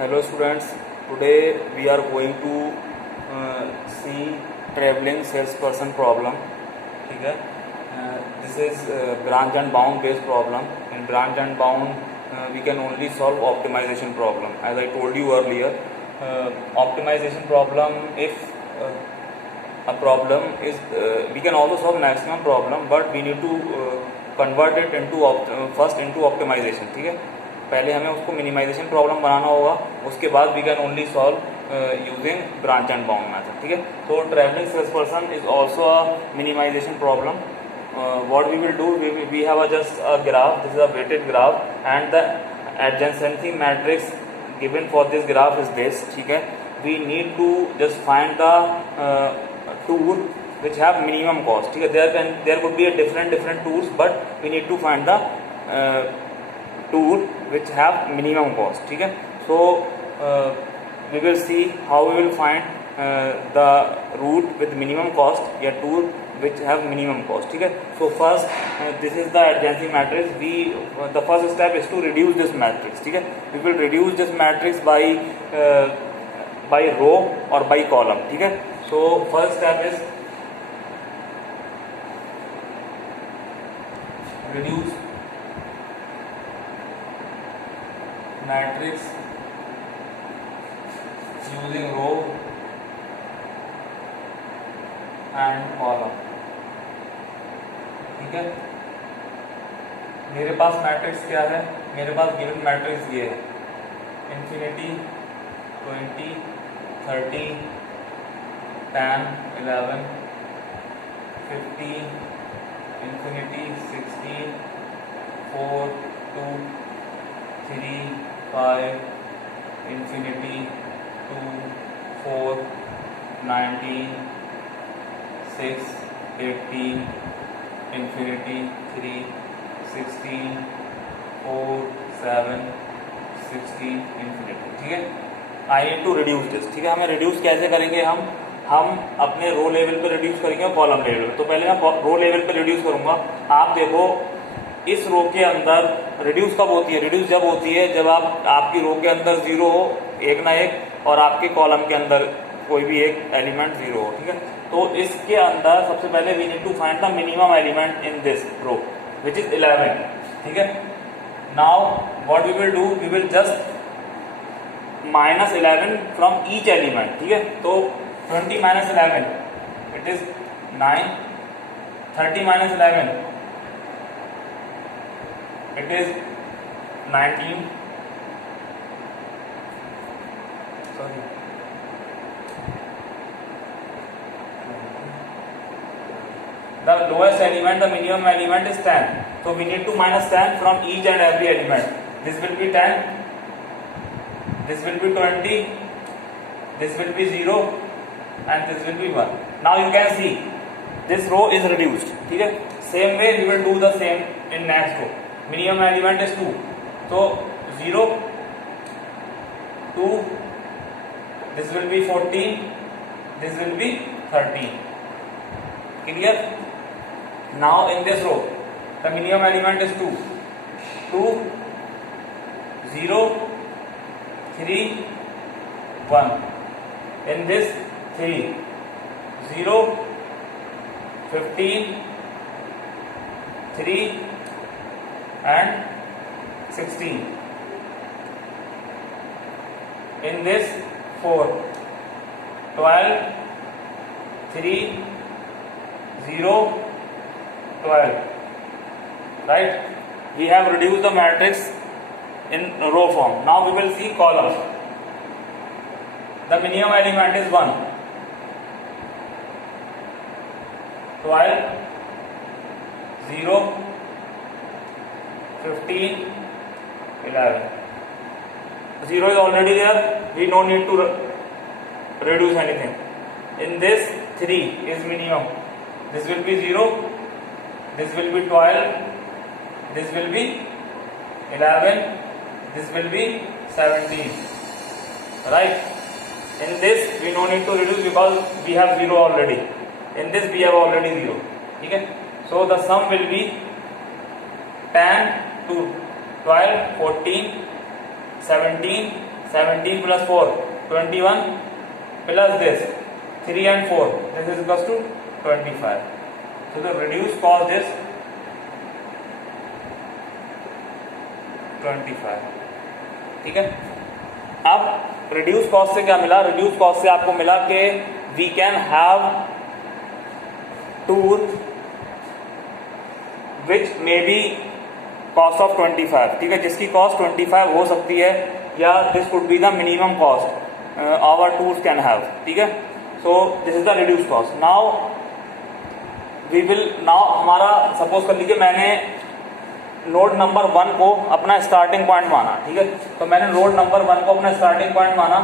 Hello students, today we are going to see traveling salesperson problem. ठीक है, this is branch and bound based problem. In branch and bound we can only solve optimization problem. As I told you earlier, optimization problem, if a problem is we can also solve maximum problem, but we need to convert it into first into optimization. ठीक है, पहले हमें उसको minimisation problem बनाना होगा, उसके बाद we can only solve using branch and bound method. ठीक है, तो travelling salesperson is also a minimisation problem. What we will do, we have just a graph. This is a weighted graph and the adjacency matrix given for this graph is this. ठीक है, we need to just find the tool which have minimum cost. ठीक है, there could be a different tools, but we need to find the tool which have minimum cost. ठीक है, so we will see how we will find the route with minimum cost या tool which have minimum cost. ठीक है, so first this is the adjacency matrix. The first step is to reduce this matrix. ठीक है, we will reduce this matrix by row or by column. ठीक है, so first step is reduce matrix using row and column. ठीक है, मेरे पास matrix क्या है, मेरे पास गिवन मैट्रिक्स ये है: infinity, 20, 30, 10, 11, 50, infinity, 16, 4, 2, 3, 5, infinity, 2, 4, 19, 6, 18, infinity, 3, 16, 4, 7, 16, infinity. ठीक है, I need to reduce this. ठीक है, हमें रिड्यूस कैसे करेंगे? हम अपने रो लेवल पे रिड्यूस करेंगे और कॉलम लेवल पे. तो पहले मैं रो लेवल पे रिड्यूस करूंगा. आप देखो, इस रो के अंदर रिड्यूस कब होती है? रिड्यूस जब होती है जब आपकी रो के अंदर जीरो हो, एक ना एक, और आपके कॉलम के अंदर कोई भी एक एलिमेंट जीरो हो. ठीक है, तो इसके अंदर सबसे पहले we need to find the minimum element in this row which is 11. ठीक है, now what we will do, we will just minus 11 from each element. ठीक है, तो 20 minus 11 it is 9, 30 minus 11 it is 19, sorry, the lowest element, the minimum element is 10, so we need to minus 10 from each and every element. This will be 10, this will be 20, this will be 0 and this will be 1. Now you can see this row is reduced. ठीक है, same way we will do the same in next row. Minimum element is 2, so 0, 2, this will be 14, this will be 13. Clear? Now in this row the minimum element is 2, 2, 0, 3, 1. In this 3, 0, 15, 3 and 16. In this 4, 12, 3, 0, 12. Right? We have reduced the matrix in row form. Now we will see columns. The minimum element is 1, 12, 0, 15, 11. 0 is already there, we don't need to reduce anything. In this 3 is minimum, this will be 0, this will be 12, this will be 11, this will be 17. Right? In this we no need to reduce because we have 0 already. In this we have already 0. ठीक है, so the sum will be 10 to 12, 14, 17, 17 plus 4 21 plus this 3 and 4, this is equals to 25. So the reduced cost is 25. ठीक है। अब reduce cost से क्या मिला? Reduce cost से आपको मिला कि we can have tour which may be cost of 25, ठीक है, जिसकी कॉस्ट 25 हो सकती है, या this could be the minimum cost our tours can have, ठीक है। So this is the reduce cost. Now we will, now हमारा सपोज कर लीजिए मैंने नोड नंबर 1 को अपना स्टार्टिंग पॉइंट माना, ठीक है, तो मैंने नोड नंबर 1 को अपना स्टार्टिंग पॉइंट माना।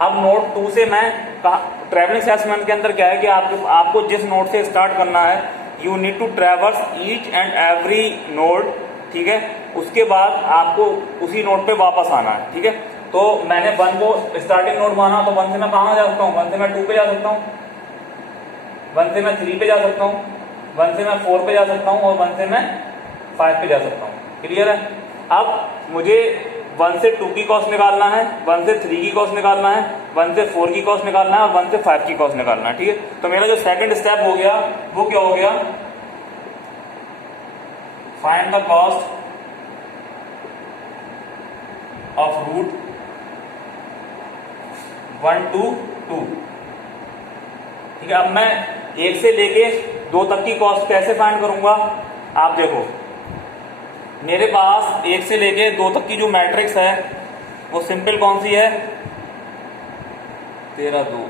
अब नोड 2 से मैं ट्रेवलिंग सेल्समैन के अंदर क्या है कि आपको जिस नोड से स्टार्ट करना है, you need to traverse each and every node, ठीक है, उसके बाद आपको उसी नोड पे वापस आना है, ठीक है। तो मैंने 1 को स्टार्टिंग नोड माना, तो 1 से मैं कहाँ जा सकता हूँ? 1 से मैं 2 पे जा सकता हूँ, 1 से मैं 3 पे जा सकता हूँ, 1 से मैं 4 पे जा सकता हूँ, और 1 से मैं 5 पे जा सकता हूँ। क्लियर है? अब मुझे 1 से 2 की कॉस्ट निकालना है, 1 से 3 की कॉस्ट निकालना है, 1 से 4 की कॉस्ट निकालना है, और 1 से 5 की कॉस्ट निकालना है, ठीक है। तो मेरा जो सेकंड स्टेप हो गया वो क्या हो गया? Find the cost of route 1 to 2, ठीक है। अब मैं 1 से लेके 2 तक की कॉस्ट कैसे फाइंड करूंगा? आप देखो, मेरे पास 1 से लेके 2 तक की जो मैट्रिक्स है वो सिंपल कौन सी है? 13 2।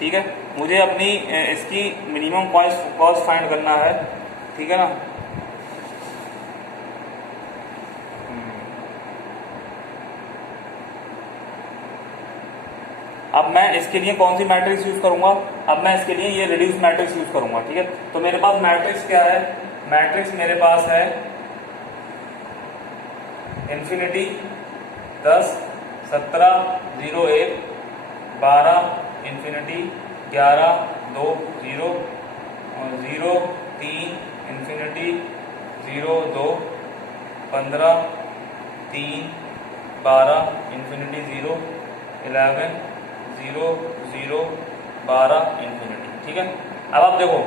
ठीक है, मुझे अपनी इसकी मिनिमम कॉस्ट फाइंड करना है, ठीक है ना। अब मैं इसके लिए कौन सी मैट्रिक्स यूज करूंगा? अब मैं इसके लिए ये रिड्यूस मैट्रिक्स यूज करूंगा, ठीक है। तो मेरे पास मैट्रिक्स क्या है? मैट्रिक्स मेरे पास है infinity 10 17 0 1 12 infinity 11 2 0 0 3 infinity 0 2 15 3 12 infinity 0 11 0 0 12 infinity, ठीक है। अब आप देखो,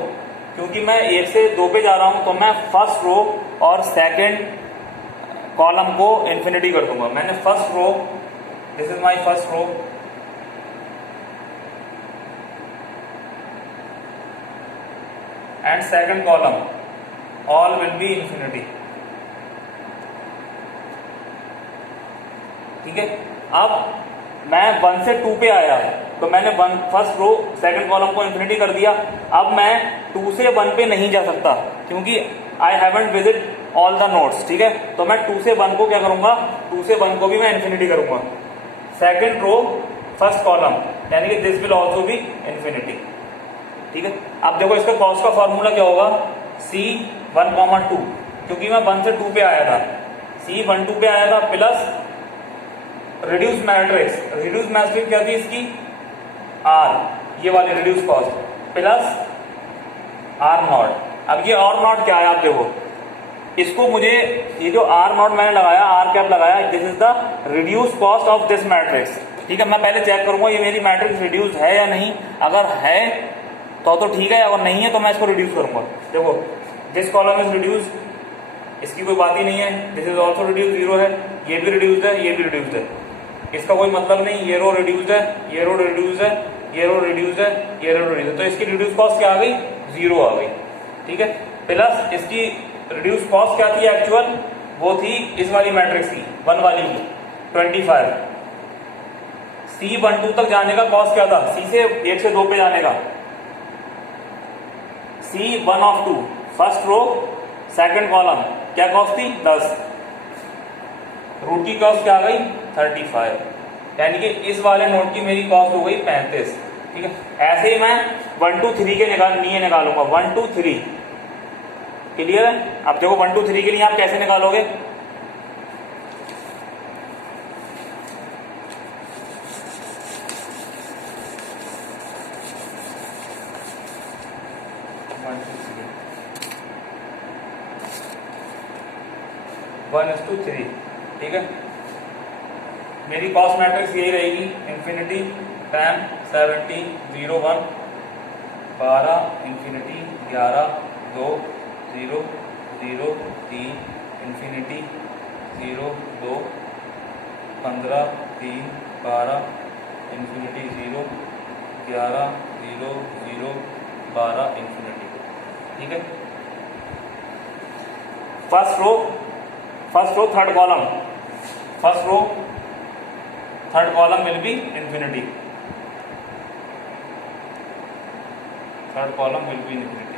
क्योंकि मैं 1 से 2 पे जा रहा हूं, तो मैं फर्स्ट रो और सेकंड कॉलम को इंफिनिटी कर दूंगा। मैंने first row, this is my first row, and second column all will be infinity, ठीक है। अब मैं 1 से 2 पे आया, तो मैंने फर्स्ट रो सेकंड कॉलम को इंफिनिटी कर दिया। अब मैं 2 से 1 पे नहीं जा सकता, क्योंकि I haven't visit all the nodes, ठीक है। तो मैं 2 से 1 को क्या करूंगा? 2 से 1 को भी मैं इंफिनिटी करूंगा। सेकंड रो फर्स्ट कॉलम, यानी कि this will also be infinity, ठीक है। अब देखो, इसका कॉस्ट का फॉर्मूला क्या होगा? C1, 2, क्योंकि मैं 1 से 2 पे आया था, C1 2 पे आया था, plus reduce matrix. Reduce matrix क्या थी इसकी? R, ये वाली रिड्यूस कॉस्ट, प्लस R0। अब ये R0 क्या है? आप देखो, इसको मुझे, ये जो R0 मैंने लगाया, R कैप लगाया, this is the reduce cost of this matrix, ठीक है। मैं पहले चेक करूंगा ये मेरी मैट्रिक्स रिड्यूस है या नहीं। अगर है तो ठीक है, अगर नहीं है तो मैं इसको रिड्यूस करूंगा। देखो, दिस कॉलम इज रिड्यूस, इसकी कोई बात ही नहीं है। दिस इज ऑल्सो रिड्यूस, 0 है, ये भी रिड्यूस्ड है, ये भी रिड्यूस्ड है, इसका कोई मतलब नहीं। ये रो रिड्यूस्ड है, ये रो रिड्यूस्ड है, ये रो रिड्यूस्ड है, ये रो रिड्यूस्ड है, तो इसकी रिड्यूस कॉस्ट क्या आ गई? 0 आ गई, ठीक है। प्लस इसकी रिड्यूस कॉस्ट क्या थी एक्चुअल? वो थी इस वाली मैट्रिक्स की, 1 वाली की, 25। C12 तक जाने का कॉस्ट क्या था? C से 1 से 2 पे जाने का, C1 of 2 first row second column, क्या कॉस्ट थी? 10। रूट की कॉस्ट क्या आ गई? 35, यानी कि इस वाले नोट की मेरी कॉस्ट हो गई 35, ठीक है। ऐसे ही मैं 1 2 3 के लिए निकालूंगा, 1 2 3, क्लियर है? अब देखो 1 2 3 के लिए आप कैसे निकालोगे? वन इज टू थ्री, ठीक है। मेरी कॉस्ट मैट्रिक्स यही रहेगी, infinity 10 70 0 1 12 infinity 11 2 0 0 3 infinity 0 2 15 3 12 infinity 0 11 0 0 12 infinity, ठीक है। First row third column, first row third column will be infinity, third column will be infinity,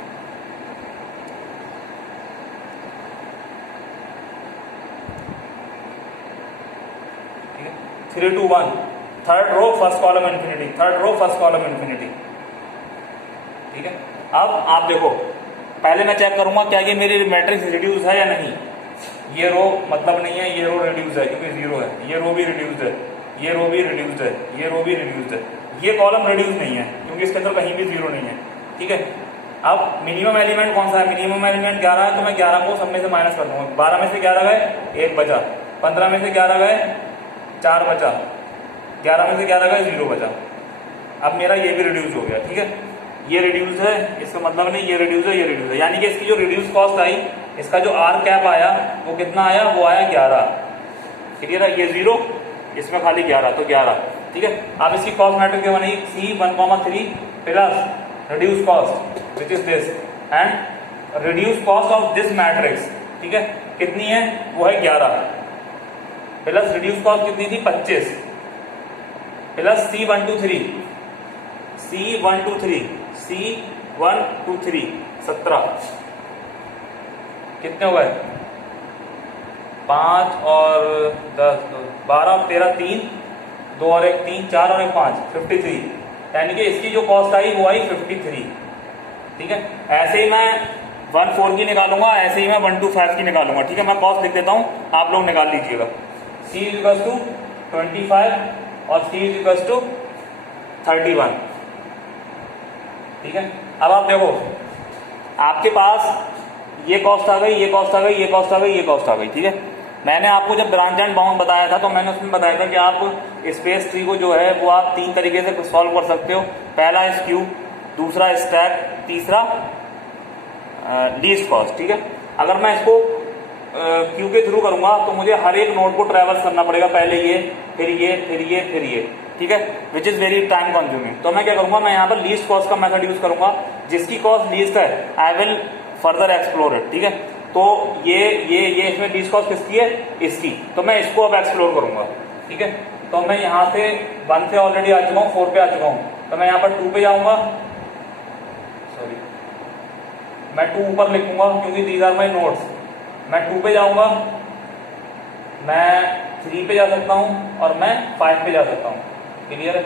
ठीक है। 3 2 1 third row first column infinity, third row first column infinity, ठीक है। अब आप देखो, पहले मैं चेक करूंगा क्या ये मेरी मैट्रिक्स रिड्यूस है या नहीं। ये रो मतलब नहीं है, ये रो रिड्यूस है क्योंकि 0 है, ये रो भी रिड्यूस्ड है, ये रो भी रिड्यूस्ड है, ये रो भी रिड्यूस्ड है, ये कॉलम रिड्यूस नहीं है क्योंकि इसके अंदर कहीं भी 0 नहीं है, ठीक है। अब मिनिमम एलिमेंट कौन सा है? मिनिमम एलिमेंट 11 है, तो मैं 11 को सब में से माइनस कर दूंगा। 12 में से 11 गए 1 बचा, 15 में से 11 गए 4 बचा, 11 में से 11 गए 0 बचा। अब मेरा ये भी रिड्यूस हो गया, ठीक है। ये रिड्यूस है, इसका मतलब नहीं ये रिड्यूस है, ये रिड्यूस है, यानी कि इसकी जो रिड्यूस कॉस्ट आई, इसका जो आर कैप आया वो कितना आया? वो आया 11, क्लियर है। ये 0, इसमें खाली 11, तो 11, ठीक है। अब इसकी कॉस्ट मैट्रिक्स क्या बनेगी? C1,3 plus reduce cost which is this and reduce cost of this matrix, ठीक है। कितनी है? वो है 11 प्लस रिड्यूस कॉस्ट कितनी थी? 25 प्लस C123 17, कितने हो गए? 5 और 10 12 और 13 3, 2 और 1 3, 4 और 1 5, 53, यानी कि इसकी जो कॉस्ट आई वो आई 53, ठीक है। ऐसे ही मैं 1 4 की निकालूंगा, ऐसे ही मैं 1 2 5 की निकालूंगा, ठीक है। मैं कॉस्ट लिख देता हूं, आप लोग निकाल लीजिएगा। C इक्वल्स टू 25 और C इक्वल्स टू 31, ठीक है। अब आप देखो, आपके पास ये कॉस्ट आ गई, ये कॉस्ट आ गई, ये कॉस्ट आ गई, ये कॉस्ट आ गई, ठीक है। मैंने आपको जब ब्रांच एंड बाउंड बताया था तो मैंने उसमें बताया था कि आप स्पेस ट्री को जो है वो आप 3 तरीके से सॉल्व कर सकते हो। पहला इस क्यूब, दूसरा स्टैक, तीसरा लीस्ट कॉस्ट, ठीक है। अगर मैं इसको क्यू के थ्रू करूंगा तो मुझे हर एक नोड को ट्रेवल्स करना पड़ेगा, पहले ये, फिर ये, फिर ये, फिर ये, ठीक है, which is very time consuming. तो मैं क्या करूंगा, मैं यहाँ पर लीस्ट कॉस्ट का मेथड यूज करूंगा, जिसकी कॉस्ट लीस्ट है I will further explore it, ठीक है। तो ये इसमें लीस्ट कॉस्ट किसकी है? इसकी, तो मैं इसको अब एक्सप्लोर करूंगा, ठीक है। तो मैं यहाँ से 1 से ऑलरेडी आ चुका हूँ, 4 पे आ चुका हूँ, तो मैं यहाँ पर 2 पे जाऊंगा, सॉरी मैं 2 ऊपर लिखूंगा क्योंकि दीज आर माई नोट्स। मैं 2 पे जाऊंगा, मैं 3 पे जा सकता हूं और मैं 5 पे जा सकता हूं, क्लियर है।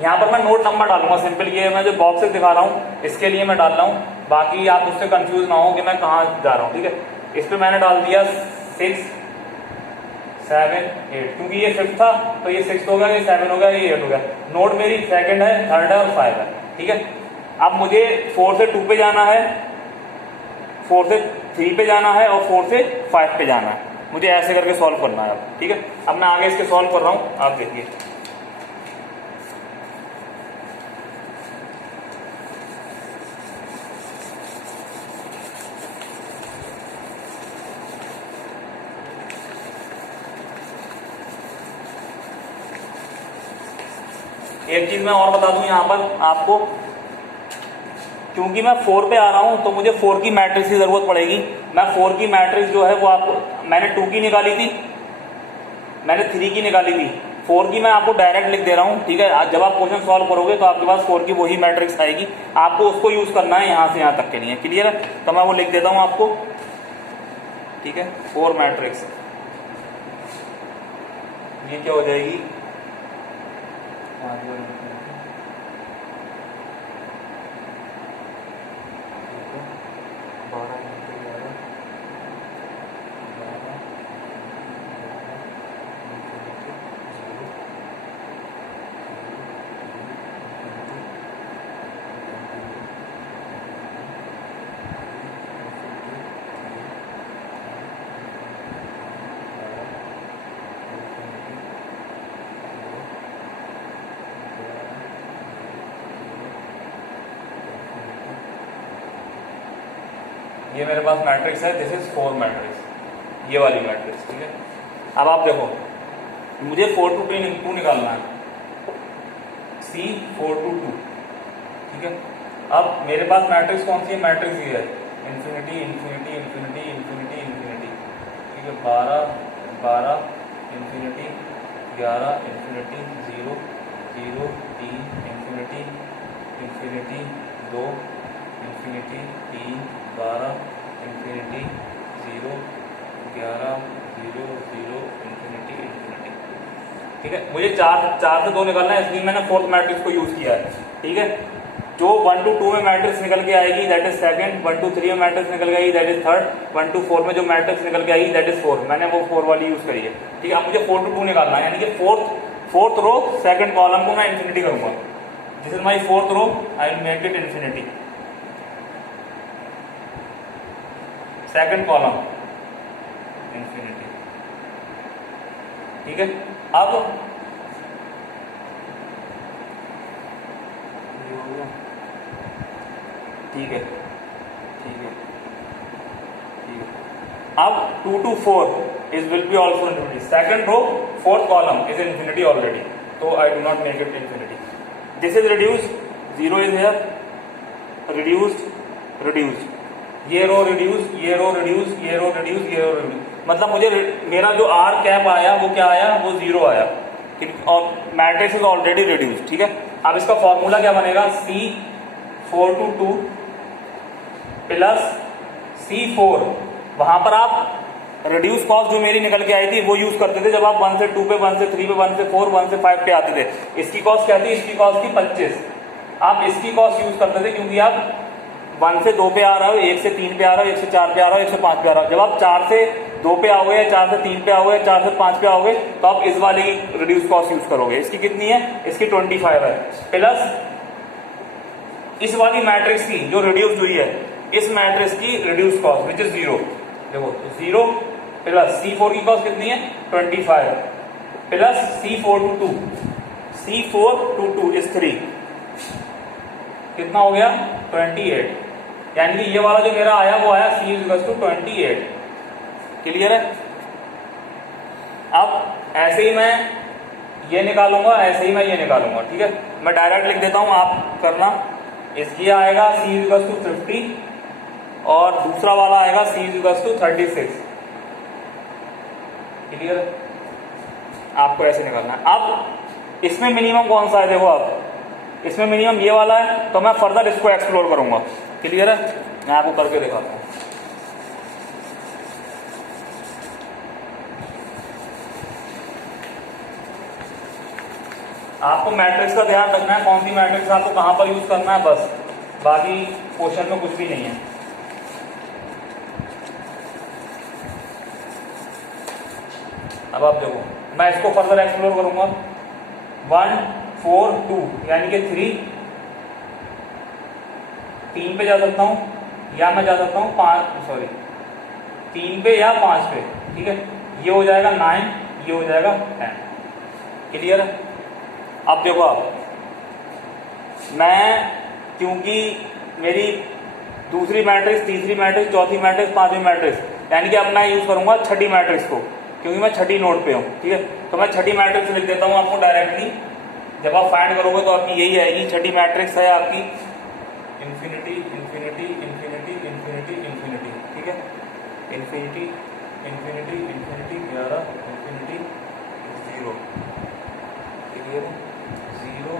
यहाँ पर मैं नोट नंबर डालूंगा, सिंपल ये मैं जो बॉक्सेस दिखा रहा हूँ इसके लिए मैं डाल रहा हूँ, बाकी आप उससे कंफ्यूज ना हो कि मैं कहाँ जा रहा हूँ, ठीक है। इस पे मैंने डाल दिया 6 7 8, क्योंकि ये 5th था तो ये 6 हो गया, ये 7 हो गया, ये 8 हो गया। नोट मेरी 2nd है, 3rd है और 5 है, ठीक है। अब मुझे 4 से 2 पे जाना है, 4 से 3 पे जाना है और 4 से 5 पे जाना है, मुझे ऐसे करके सॉल्व करना है, ठीक है। अब मैं आगे इसके सॉल्व कर रहा हूँ, आप देखिए। एक चीज मैं और बता दूं यहाँ पर आपको, क्योंकि मैं 4 पे आ रहा हूं तो मुझे 4 की मैट्रिक्स की जरूरत पड़ेगी। मैं 4 की मैट्रिक्स जो है वो आपको, मैंने 2 की निकाली थी, मैंने 3 की निकाली थी, 4 की मैं आपको डायरेक्ट लिख दे रहा हूं, ठीक है। आज जब आप क्वेश्चन सॉल्व करोगे तो आपके पास 4 की वही मैट्रिक्स आएगी, आपको उसको यूज करना है यहाँ से यहाँ तक के लिए, क्लियर है। तो मैं वो लिख देता हूँ आपको, ठीक है। 4 मैट्रिक्स, ये क्या हो जाएगी, ये मेरे पास मैट्रिक्स है, दिस इज 4 मैट्रिक्स, ये वाली मैट्रिक्स, ठीक है। अब आप देखो, मुझे 4 to 2 निकालना है, C 4 to 2, ठीक है। अब मेरे पास मैट्रिक्स कौन सी है, मैट्रिक्स ये है, infinity infinity infinity infinity infinity, ठीक है। 12 12 infinity, 11 infinity, 0 0 3 infinity infinity, 2 infinity, 3 12 infinity, 0 11 0 0 infinity infinity, ठीक है। मुझे 4 से 2 निकालना है, इसलिए मैंने फोर्थ मैट्रिक्स को यूज किया है, ठीक है। जो 1 to 2 में मैट्रिक्स निकल के आएगी दैट इज सेकंड, 1 to 3 में मैट्रिक्स निकल के आएगी दैट इज थर्ड, 1 to 4 में जो मैट्रिक्स निकल के आएगी दैट इज फोर्थ। मैंने वो 4 वाली यूज करी है, ठीक है। अब मुझे 4 to 2 निकालना है, यानी कि फोर्थ रो सेकंड कॉलम को मैं इन्फिनिटी करूंगा। This is my fourth row, I will make it infinity, second column infinity, ठीक है। अब ठीक है, ठीक है, ठीक है। अब 2 to 4 is will be also infinity, second row fourth column is infinity already, तो I do not make it infinity. This is reduced, 0 is here, reduced reduced, ये रो रिड्यूस, ये रो रिड्यूस, ये रो रिड्यूस, ये row reduce, मतलब मुझे मेरा जो are cap आया वो क्या आया, वो 0 आया, और मैट्रिक्स इज ऑलरेडी रिड्यूस, ठीक है। अब इसका फॉर्मूला क्या बनेगा, C 4 to 2 प्लस C4, वहां पर आप रिड्यूस कॉस्ट जो मेरी निकल के आई थी वो यूज करते थे जब आप 1 से 2 पे, 1 से 3 पे, 1 से 4, 1 से 5 पे आते थे। इसकी कॉस्ट क्या थी, इसकी कॉस्ट थी 25। आप इसकी कॉस्ट यूज करते थे क्योंकि आप 1 से 2 पे आ रहे हो, 1 से 3 पे आ रहे हो, 1 से 4 पे आ रहे हो, 1 से 5 पे आ रहे हो। जब आप 4 से 2 पे आओगे, 4 से 3 पे आओगे, 4 से 5 पे आओगे, तो आप इस वाले की रिड्यूस कॉस्ट यूज करोगे। इसकी कितनी है, इसकी 25 है, प्लस इस वाली मैट्रिक्स की जो रिड्यूस हुई है, इस मैट्रिक्स की रिड्यूस कॉस्ट विच इज 0, देखो तो 0 प्लस C4 की कॉस्ट कितनी है 25, plus C4 to 2, C4 to 2 is 3, कितना हो गया 28, यानी कि ये वाला जो मेरा आया वो आया C इक्वल्स टू 28। क्लियर है। अब ऐसे ही मैं ये निकालूंगा, ऐसे ही मैं ये निकालूंगा, ठीक है। मैं डायरेक्ट लिख देता हूं, आप करना। इसकी आएगा C इक्वल्स टू 50 और दूसरा वाला आएगा C इक्वल्स टू 36। क्लियर, आपको ऐसे निकालना है। अब इसमें मिनिमम कौन सा है, देखो आप इसमें मिनिमम ये वाला है, तो मैं फर्दर इसको एक्सप्लोर करूंगा। क्लियर है, मैं आपको करके दिखाता हूं। आपको मैट्रिक्स का ध्यान रखना है, कौन सी मैट्रिक्स आपको कहां पर यूज करना है, बस बाकी क्वेश्चन में कुछ भी नहीं है। अब आप देखो, मैं इसको फर्दर एक्सप्लोर करूंगा। 1 4 2 यानी कि 3 पे जा सकता हूं, या मैं जा सकता हूं 3 पे या 5 पे, ठीक है। ये हो जाएगा 9, ये हो जाएगा 10। क्लियर है। अब देखो आप, मैं क्योंकि मेरी दूसरी मैट्रिक्स, तीसरी मैट्रिक्स, चौथी मैट्रिक्स, पांचवी मैट्रिक्स, यानी कि अब मैं यूज करूंगा छठी मैट्रिक्स को, क्योंकि मैं छठी नोड पे हूं, ठीक है। तो मैं छठी मैट्रिक्स लिख देता हूं आपको डायरेक्टली। जब आप फाइंड करोगे तो आपकी यही आएगी, छठी मैट्रिक्स है आपकी infinity infinity infinity infinity infinity, ठीक है। Infinity infinity infinity 11 infinity 0। Clear है, 0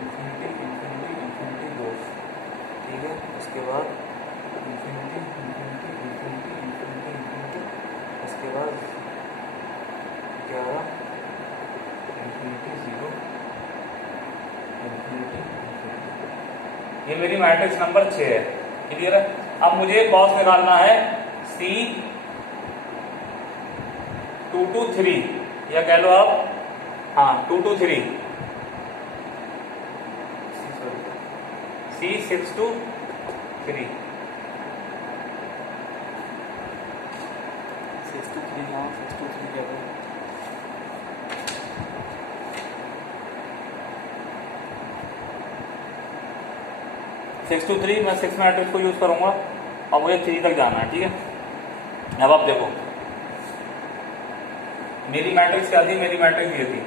इंफिनिटी इंफिनिटी इंफिनिटी 2, ठीक है। उसके बाद infinity infinity infinity infinity infinity, उसके बाद 11 इंफिनिटी 0 इंफिनिटी इंफिनिटी। ये मेरी मैट्रिक्स नंबर 6 है। क्लियर है। अब मुझे कॉस्ट निकालना है C 2 to 3, या कह लो आप, हाँ 2 to 3, C 6 to 3, 6 to 3, हाँ 6 to 3 क्या है, 6 to 3। मैं 6 मैट्रिक्स को यूज करूंगा, और मुझे 3 तक जाना है, ठीक है। अब आप देखो मेरी मैट्रिक्स क्या थी, मेरी मैट्रिक्स ये थी,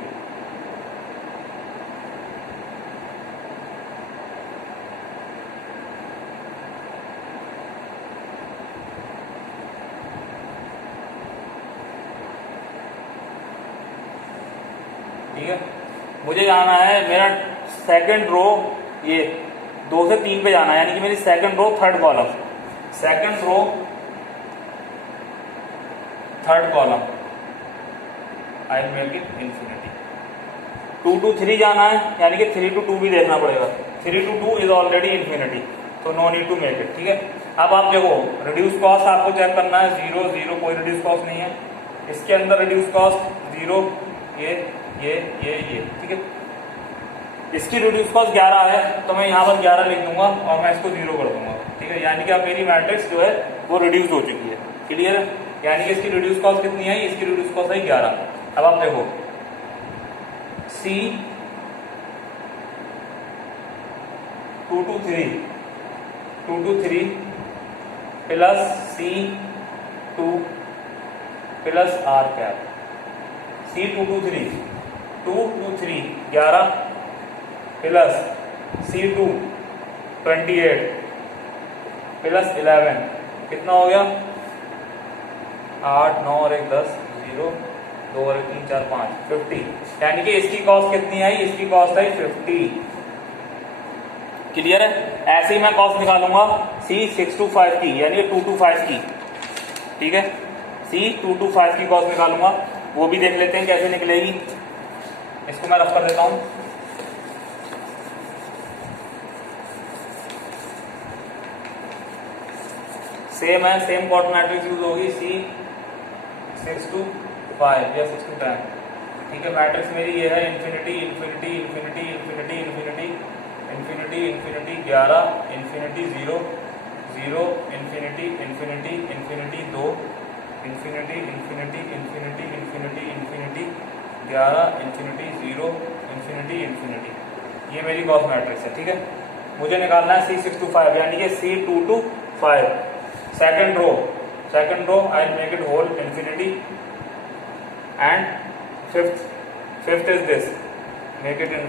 ठीक है। मुझे जाना है मेरा सेकंड रो, ये 2 से 3 पे जाना है, यानी कि मेरी second row third column, second row third column I make it infinity. 2 to 3 जाना है, यानी कि 3 to 2 भी देखना पड़ेगा, 3 to 2 इज ऑलरेडी इंफिनिटी, तो no need to make it, ठीक है। अब आप देखो रिड्यूस कॉस्ट आपको चेक करना है, 0 0 कोई रिड्यूस कॉस्ट नहीं है, इसके अंदर रिड्यूस कॉस्ट 0, ये, ठीक है। इसकी रिड्यूस कॉस्ट 11 है, तो मैं यहाँ पर 11 लिख दूंगा और मैं इसको 0 कर दूंगा, ठीक है। यानी कि अब मेरी मैट्रिक्स जो है वो रिड्यूस हो चुकी है, क्लियर है। यानी कि इसकी रिड्यूस कॉस्ट कितनी है, इसकी रिड्यूस कॉस्ट है 11। अब आप देखो C 2 to 3 plus C2 plus R cap, C 2 to 3 11 plus C2 28 plus 11 कितना हो गया, 8 9 और 1 10, 0 2 और 1 3 4 5 50, यानी कि इसकी कॉस्ट कितनी आई, इसकी कॉस्ट आई 50, क्लियर है। ऐसे ही मैं कॉस्ट निकालूंगा C 6 to 5 की, यानी कि 2 to 5 की, ठीक है। C 2 to 5 की कॉस्ट निकालूंगा, वो भी देख लेते हैं कैसे निकलेगी। इसको मैं रफ कर देता हूं, सेम है, सेम कॉट मैट्रिक्स यूज होगी, C 6 to 5 या 6 to 10, ठीक है। मैट्रिक्स मेरी ये है infinity infinity infinity infinity infinity infinity infinity 11 infinity 0 0 infinity infinity infinity 2 infinity infinity infinity infinity infinity 11 infinity 0 infinity infinity, ये मेरी कॉस्ट मैट्रिक्स है, ठीक है। मुझे निकालना है C 6 to 5, यानी कि C 2 to 5, second row I make it whole infinity, and fifth is this, make it